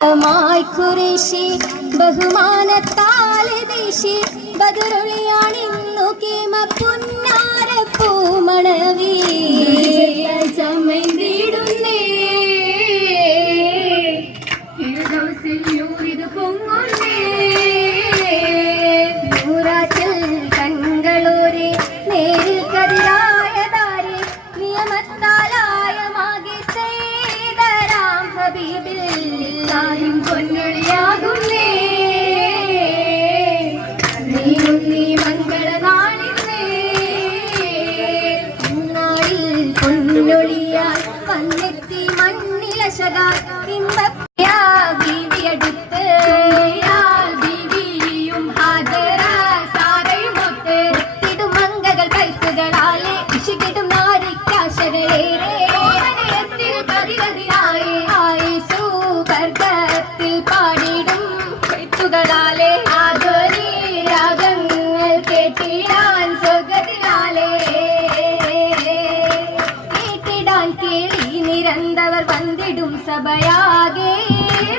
ായി കുറേശി ബഹുമാനത്താലെ ദേശി ബദുരുളിയാണിന്നു കേമ പുന്നാര പൂമണവീ. താനും പൊന്നൊഴിയാകുന്നേ നീ മംഗളനാളിന്നേ. പൊന്നൊഴിയാൽ കണ്ണെത്തി മണ്ണില ഗന്ധവർ വന്നിടും സഭയാകെ.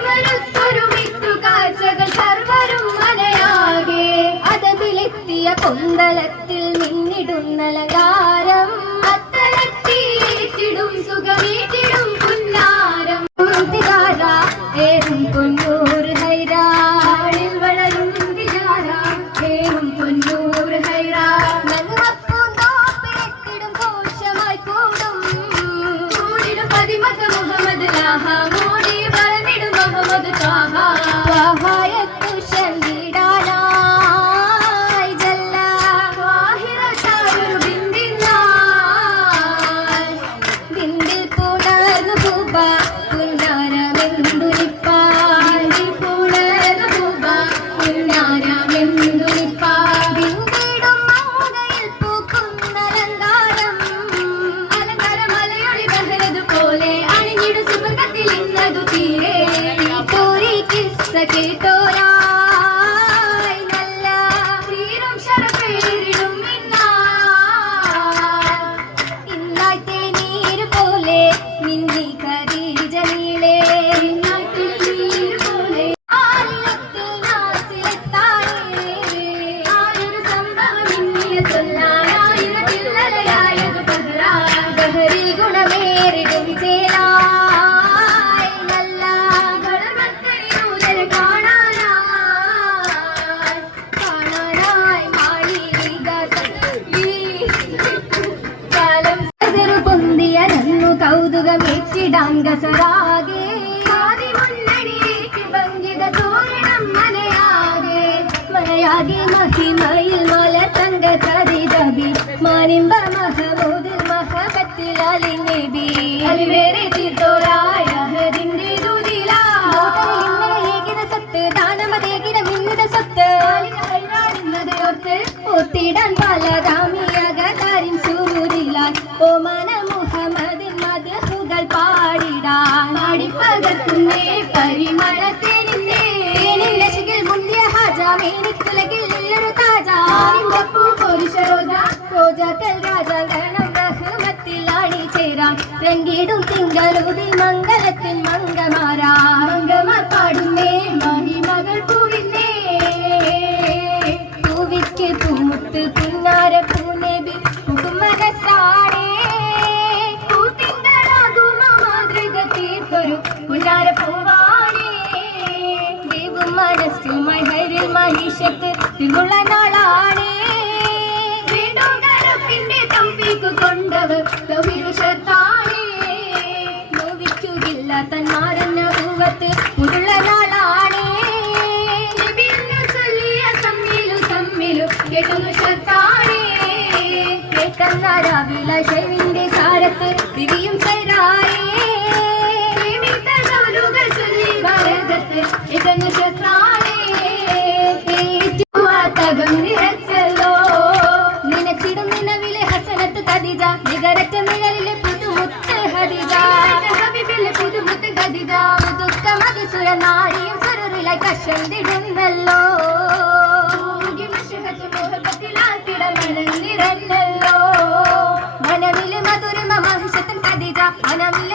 മരുത്തൊരുമിത്തു കാഴ്ചകൾ സർവരും മനയാകെ അതപിലെത്തിയ പൊന്തലത്തിൽ നിന്നിടും നലകാര കൗതുകമേറ്റിടാൻ കസരാകെ. ഭംഗിത തോരണം മനയാകെ. മലയാകെ മഹിമയിൽ മല തങ്ക കരിതബി മാനിമ്പ മഹബൂദിൽ മഹബത്തിലാലി നബി അലിവേറെ ചിത്തോരാ പക്കൽ രാജാകണം ബഹുമത്തിൽ ആടി ചേരാം രംഗിടും തിങ്കളുതി മംഗലത്തിൽ മംഗമാരാ. മംഗമാർ പാടുന്നേ മഹിമകൾ പൂവിന്നേ. പൂവിക്ക് പൂമുത്ത് പിന്നാര പൂനേബി മുകുമരസാണേ പൂത്തിങ്കളാകുമ മാതൃക തീർത്തൊരു പുന്നാര പൂവാണേ. ദേവ് മനസ്സു മഹരിൽ മഹിഷത്ത് തിരുളനാ ഹദിജ നികരറ്റ നിഴലിലെ പുതുമുത്ത് ഹദിജ ഹബീബിലെ പുതുമുത്ത് ഹദിജ ദുഃഖമതി സുരനാഴിയും സുരറിലെ കഷന്തിടുന്നല്ലോ. മനമിൽ മധുരമ മഹിഷത്തിൻ ഹദിജ മനമിൽ